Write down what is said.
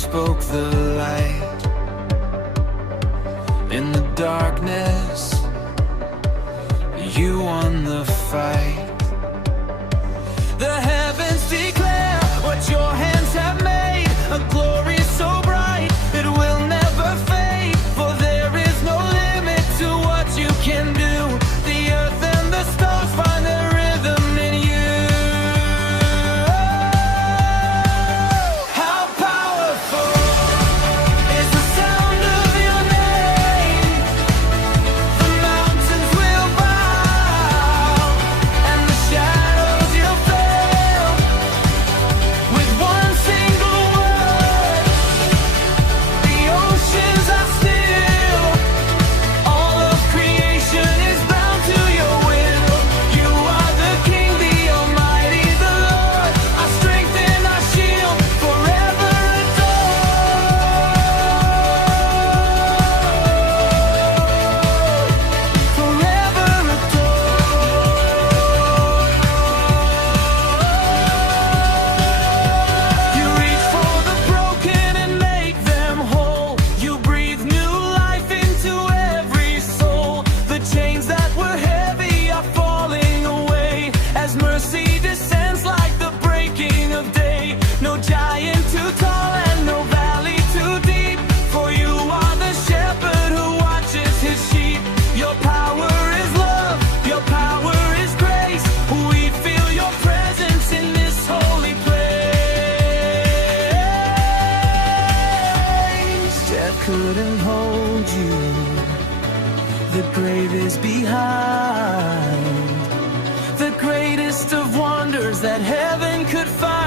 spoke the light in the darkness. You won the fight. The heavens declare what your hands have made, a glory so bright it will never fade. For there is no limit to what you can do. The earth and the stars find their rhythm in you. How powerful is the sound of your name. The mountains will bow and the shadows you'll fail. With one single word, the oceans are still. All of creation is bound to your will. You are the King, the Almighty, the Lord, our strength and our shield, forever adored. Forever adored. You reach for the broken and make them whole. You breathe new life into every soul. The chains that were heavy are falling away as mercy descends like the breaking of day. No giant too tall and no valley too deep, for you are the shepherd who watches his sheep. Your power is love, your power is grace. We feel your presence in this holy place. Death couldn't hold you, the grave is behind. The greatest of wonders that heaven could find.